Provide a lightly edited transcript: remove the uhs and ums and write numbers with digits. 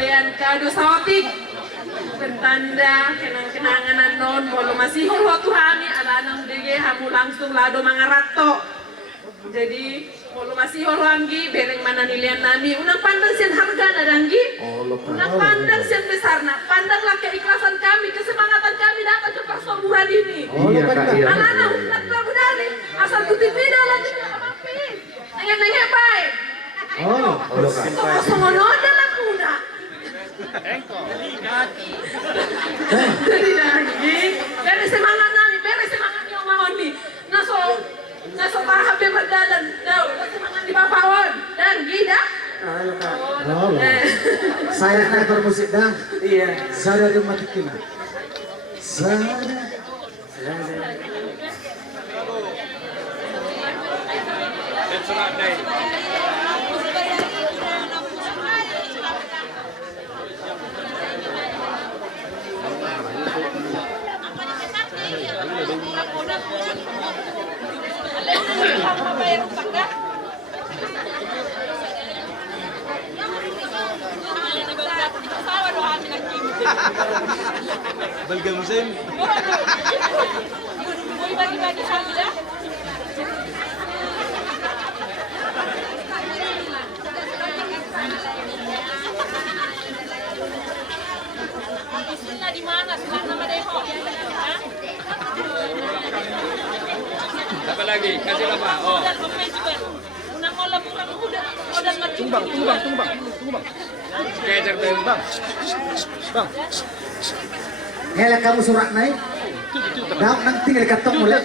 kalian kado sawatik bertanda kenang-kenangan non bolo masih waktu kami ada anang dege hamu langsung lado mangarato jadi bolo masih anggi bereng mana nilian nami unang pandang sian harga nadanggi unang pandang sian besarna pandanglah keikhlasan kami kesemangatan kami datang ke persoburan ini anak-anak umat Prabu Dari asal putih beda lagi apa-apa nengek baik songono adalah kuda jadi daging dari semangat nami dari semangat yang mahon nih naso tahap yang berjalan jauh semangat di bapawon dan gida saya naik bermusik dah saya dari Matikina Balgal musim. boleh bagi-bagi saja di mana sebelah nama Deho Apa lagi? Kasih apa? Oh. Tumbang. Kejar bang. Hela kamu surat naik. Dah nanti tinggal ketemu mulai.